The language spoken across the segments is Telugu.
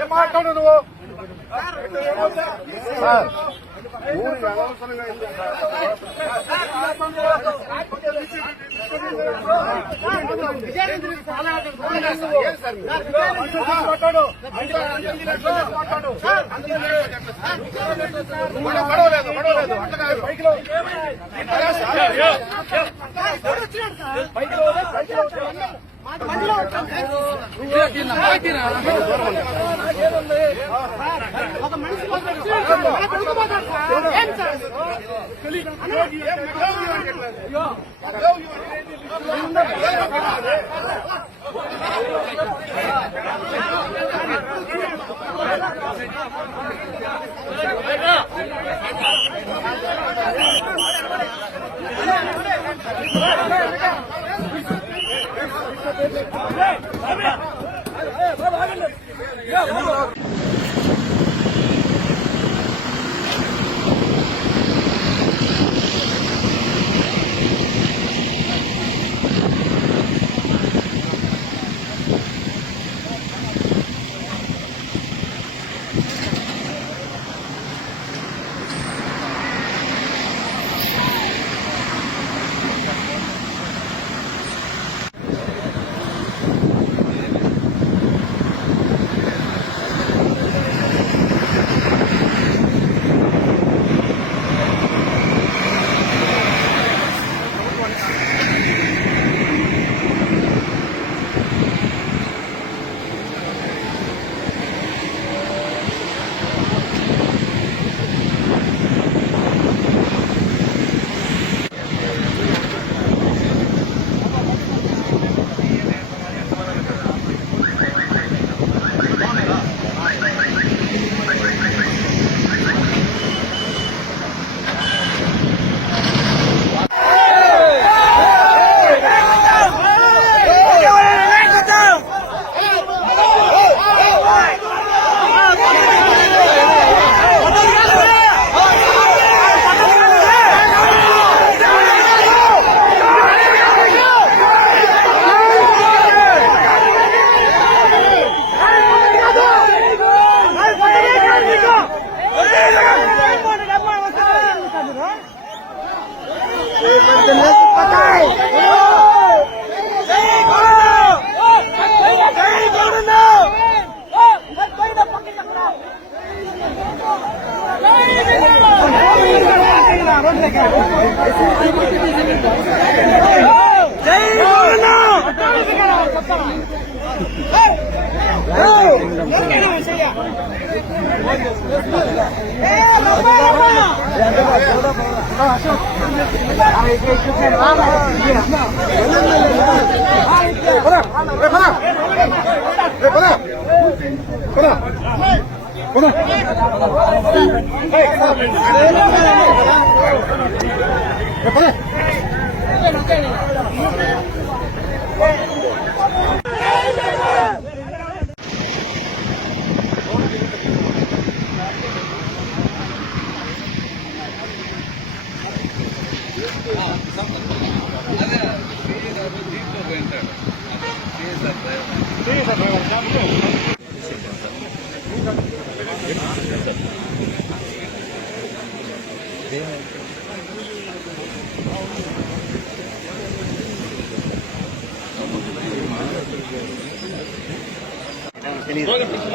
ఏం మాట్లాడు నువ్వు ఒక మనిషి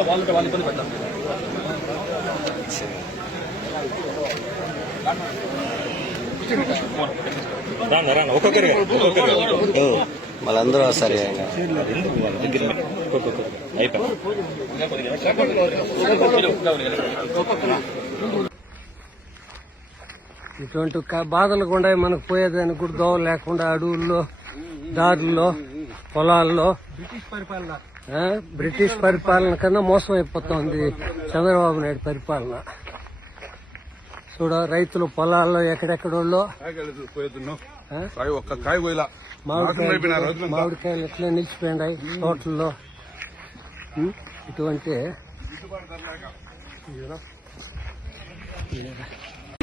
వాళ్ళు ఇబ్బంది పెడతారు. వాళ్ళందరూ వస్తారు. ఇటువంటి బాధలు కూడా మనకు పోయేదానికి కూడా దోవ లేకుండా అడవుల్లో, దారుల్లో, పొలాల్లో బ్రిటిష్ పరిపాలన కన్నా మోసం అయిపోతుంది చంద్రబాబు నాయుడు పరిపాలన. చూడ రైతులు పొలాల్లో ఎక్కడెక్కడోళ్ళు మామిడికాయలు ఎట్లా నిలిచిపోయినాయి తోటల్లో. ఇటువంటి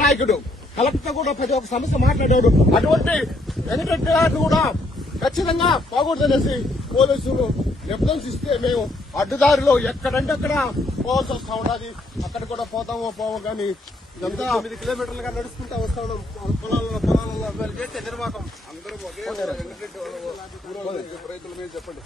నాయకుడు కలెక్టర్ కూడా ప్రతి ఒక్క సమస్య మాట్లాడాడు. అటువంటి వెంకటరెడ్డి గారిని కూడా ఖచ్చితంగా పోకూడదనేసి పోలీసులు నిర్బంధిస్తే మేము అడ్డుదారిలో ఎక్కడంటే అక్కడ పోవాల్సి వస్తా ఉన్నది. అక్కడ కూడా పోతామో పోవో కానీ ఇదంతా 9 కిలోమీటర్లుగా నడుచుకుంటా వస్తా ఉన్నాం. పొలాలలో వాళ్ళు చేస్తే నిర్వాహకం అందరూ రైతుల మీద చెప్పండి.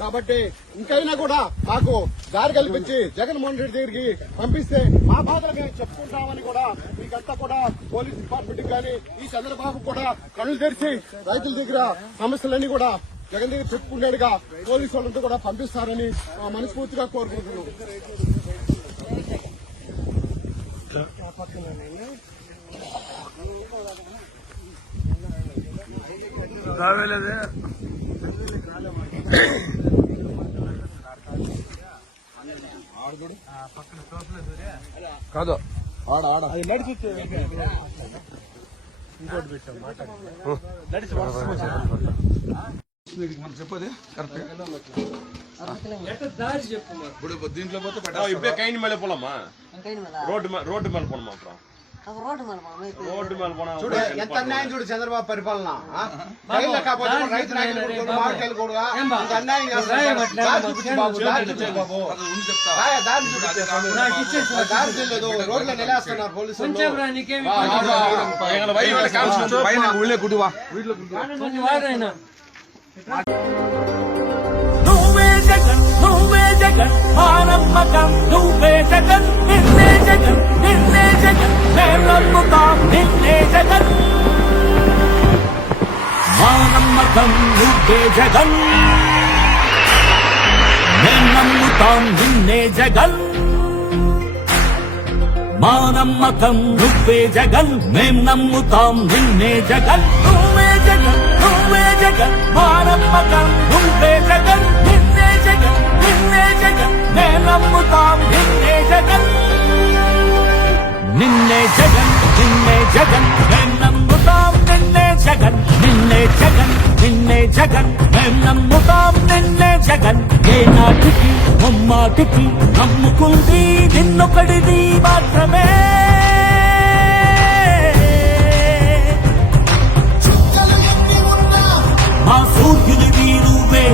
కాబట్టి ఇంకైనా కూడా మాకు దారి కల్పించి జగన్మోహన్ రెడ్డి దగ్గరికి పంపిస్తే మా బాధలు మేము చెప్పుకుంటామని కూడా మీకంతా కూడా పోలీస్ డిపార్ట్మెంట్ కానీ ఈ చంద్రబాబు కూడా కళ్ళు తెరిచి రైతుల దగ్గర సమస్యలన్నీ కూడా జగన్ దగ్గర చెప్పుకున్నాడుగా పోలీసు వాళ్ళంతా కూడా పంపిస్తారని మనస్ఫూర్తిగా కోరుకుంటున్నాం. కాదు అది నడిచి ఇంకోటి పెట్టాం నడిచి మనం చెప్పదు కరెక్ట్. దారి చెప్పు ఇప్పుడు దీంట్లో పోతే ఇప్పుడే కైన్ మళ్ళీ పోలమ్మా రోడ్డు మళ్ళీ పోనమ్మా రోడ్డు మళ్ళీ పోనా చూడు ఎంత అన్యాయం చూడు చంద్రబాబు పరిపాలన. కాకపోతే రైతు నాయకులు మామిడికాయలు కూడా ఇంత అన్యాయం చేస్తారు. దారి చూపించు బాబు, దారి చూపించు బాబు. దారి చూపించు. దారి తెలియదు, రోడ్లో నిలేస్తున్నారు పోలీసులు. ఊళ్ళే కుడివా నువ్వే జగన్ నువ్వే జగన్ మా నమ్మకం నువ్వే జగన్ నిన్నే జగన్ నిన్నే జగన్ మేం నమ్ముతాం నిన్నే జగన్ మా నమ్మకం నువ్వే జగన్ మేం నమ్ముతాం నిన్నే జగన్ మా నమ్మకం నువ్వే జగన్ మేం నమ్ముతాం నిన్నే జగన్ నువ్వే జగన్ నువ్వే జగన్ మా నమ్మకం నువ్వే జగన్ నిన్నే జగన్ నిన్నే జగన్ మేం నమ్ముతాం నిన్నే జగన్ నిన్నే జగన్ నిన్నే జగన్ మేం నమ్ముతాం నిన్నే జగన్ నిన్నే జగన్ నిన్నే జగన్ మేం నమ్ముతాం నిన్నే జగన్ ఏ నాటికి ముమ్మాటికి నమ్ముకుంది నిన్నొకడిది మాత్రమే మా సూర్యునివి నువ్వే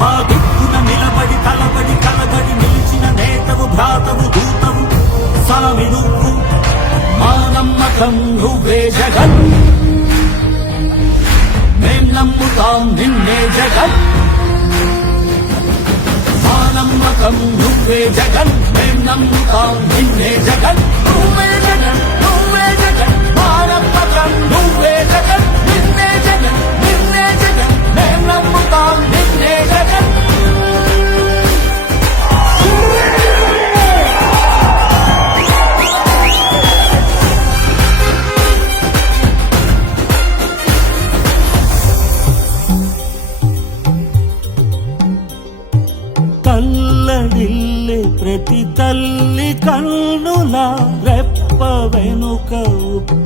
మా దిక్కున నిలబడి తలబడి కలబడి నిలిచిన నేతవు భ్రాతవు దూతవు సామి నువ్వు మా నమ్మకం నువ్వే జగన్ మేం నమ్ముతాం నిన్నే జగన్ మా నమ్మకం నువ్వే జగన్ మేం నమ్ముతాం నిన్నే జగన్ నువ్వే జగన్ నువ్వే జగన్ మా నమ్మకం నువ్వే జగన్ నిన్నే జగన్ నిన్నే జగన్ మేం నమ్ముతాం నిన్నే జగన్ తల్లడిల్లే ప్రతి తల్లి కన్నుల రెప్ప వెనుక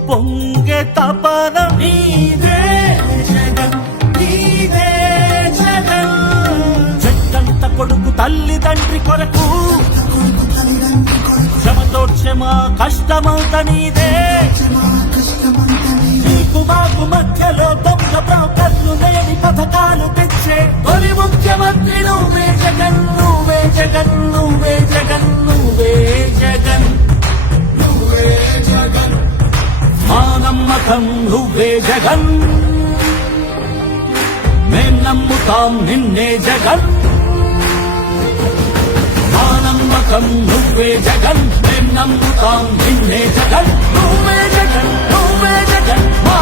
పొంగె తపన నీదే జగన్ నీదే జగన్ చెట్టంత కొడుకు తల్లి తండ్రి కొరకు క్షమతో క్షమ కష్టమంత నీదే నీకు మాకు మధ్యలో దొంగ బ్రోకర్లు లేని పథకాలు తెచ్చే తొలి ముఖ్యమంత్రి నువ్వే జగన్ నువ్వే జగన్ నువ్వే జగన్ నువ్వే జగన్ నువ్వే జగన్ మా నమ్మకం నువ్వే జగన్ మేం నమ్ముతాం నిన్నే జగన్ మా నమ్మకం నువ్వే జగన్ మేం నమ్ముతాం నిన్నే జగన్ నువ్వే జగన్ నువ్వే జగన్ మా